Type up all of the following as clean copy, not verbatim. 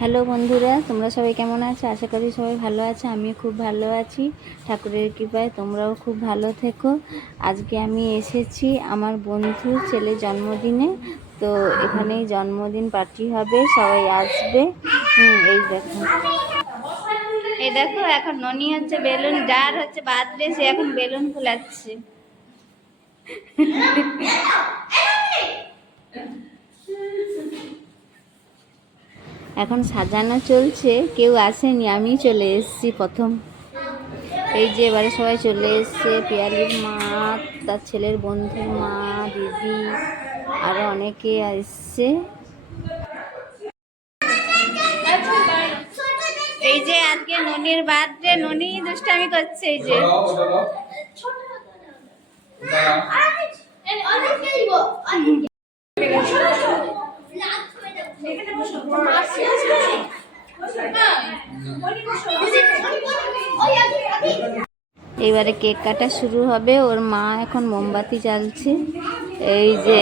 Hello বন্ধুরা, তোমরা সবাই কেমন আছো? আশা করি সবাই ভালো আছো। আমিও খুব ভালো আছি, ঠাকুরের কৃপায়। তোমরাও খুব ভালো থেকো। আজকে আমি এসেছি আমার বন্ধুর ছেলের জন্মদিনে। তো এখানেই জন্মদিন পার্টি হবে, সবাই আসবে। এই দেখো এখন ননি হচ্ছে বেলুন, যার হচ্ছে বার্থডে সে এখন বেলুন ফুলাচ্ছে। এখন সাজানো চলছে, কেউ আসেনি, আমি চলে এসেছি প্রথম। এই যে এবারে সবাই চলে এসছে, পিয়ালির মা, তার ছেলের বন্ধুর মা, দিদি, আরো অনেকে এসছে। এই যে আজকে ননির বার্থডে, ননি দুষ্টামি করছে। এই যে এইবারে কেক কাটা শুরু হবে। ওর মা এখন মোমবাতি জ্বালছে। এই যে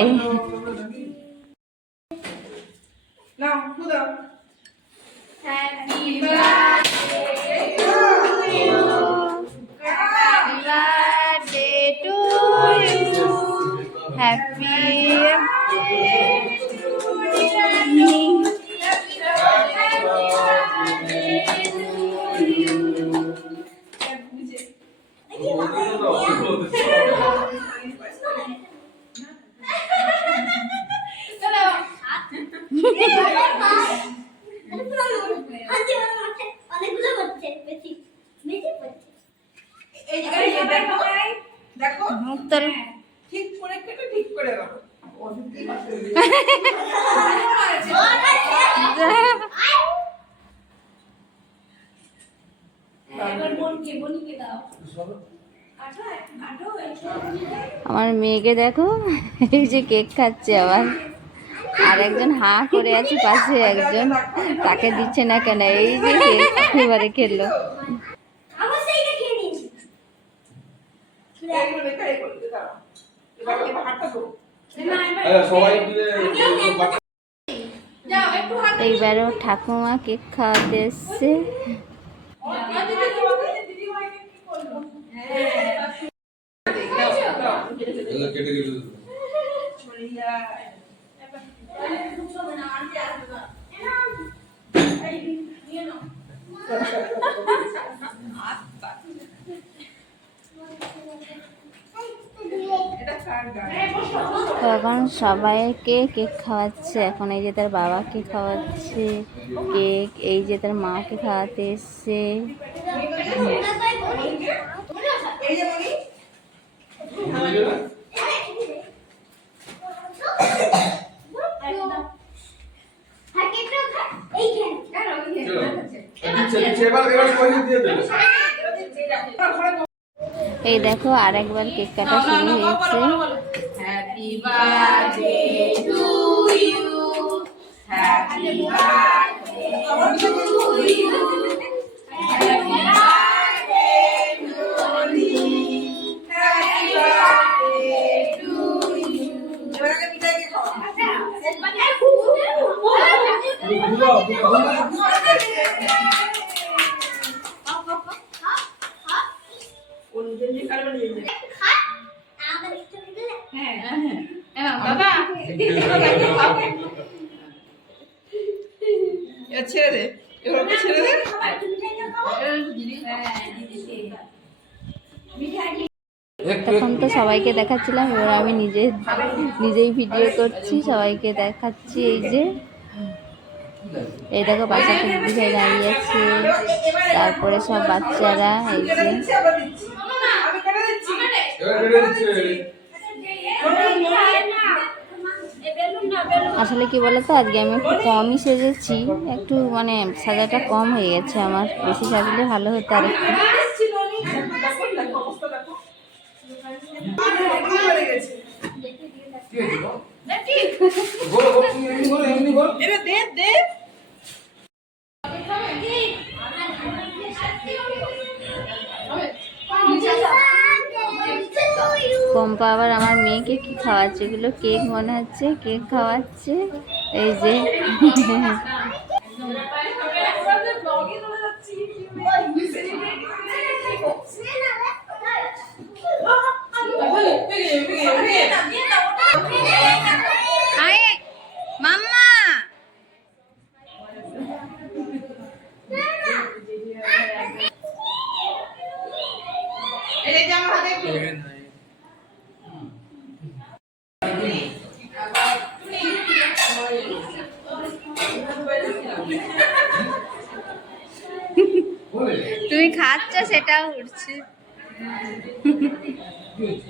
আমার মেয়েকে দেখো, এই যে কেক খাচ্ছে। আবার আর একজন হাঁ করে আছে পাশে, একজন তাকে দিচ্ছে না কেন। এই যে কেক এবারে খেলো। এইবারও ঠাকুমা কেক খাওয়াতে এসছে। এখন সবাইকে কেক খাওয়াচ্ছে। এখন এই যে তার বাবাকে খাওয়াচ্ছে কেক, এই যে তার মাকে খাওয়াতে এসছে। এই দেখো আরেকবার কেক কাটা শুরু হয়েছে। Happy birthday to you, happy birthday to you, happy birthday Noni, happy birthday to you. এবারে বিদায় কে খাও। তখন তো সবাইকে দেখাচ্ছিলাম, এবার আমি নিজেই ভিডিও করছি, সবাইকে দেখাচ্ছি। এই যে এই দেখো বাচ্চাটা দিদি ভাই দাঁড়িয়ে আছে, তারপরে সব বাচ্চারা। এই যে আসলে কি বলতো, আজকে আমি একটু কমই সেজেছি, একটু মানে সাজাটা কম হয়ে গেছে আমার। বেশি সাজলে ভালো হতো আর একটু। পম্পা আবার আমার মেয়েকে কি খাওয়াচ্ছে, এগুলো কেক মনে হচ্ছে, কেক খাওয়াচ্ছে। এই যে আরে মাম্মা তুমি খাচ্ছ সেটাও উঠছে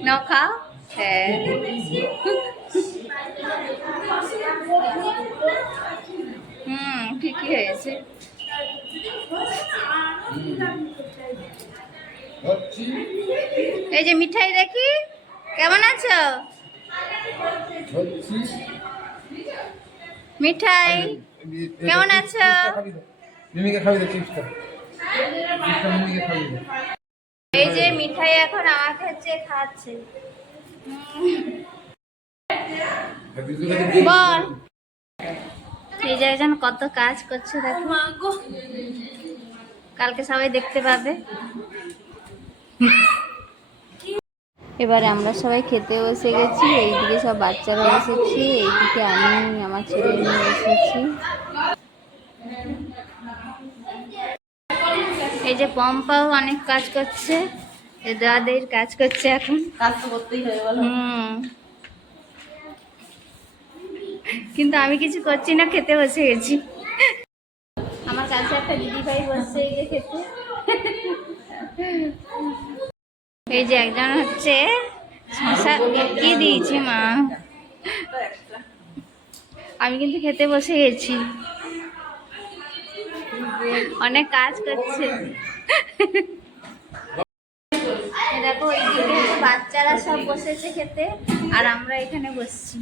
না খাও হ্যাঁ ঠিকই হয়েছে এই যে মিঠাই দেখি কেমন আছো মিঠাই কেমন আছো এই যে মিঠাই এখন আমাকে হচ্ছে খাচ্ছে বল এই যে একজন কত কাজ করছে দেখো কালকে সবাই দেখতে পাবে এবারে আমরা সবাই খেতে বসে গেছি এইদিকে সব বাচ্চারা এসেছি এইদিকে আমি আমার ছেলে নিয়ে এসেছি এই যে পম্পাও অনেক কাজ করছে দাদের কাজ করছে এখন কাজ তো করতেই হবে বলো কিন্তু আমি কিছু করছি না খেতে বসে গেছি আমার কাছে একটা দিদি ভাই বসছে এই যে খেতে এই যে একজন হচ্ছে শশা কি দিয়েছি মা আমি কিন্তু খেতে বসে গেছি অনেক কাজ করছে দেখো এইদিকে বাচ্চারা সব বসেছে খেতে আর আমরা এখানে বসছি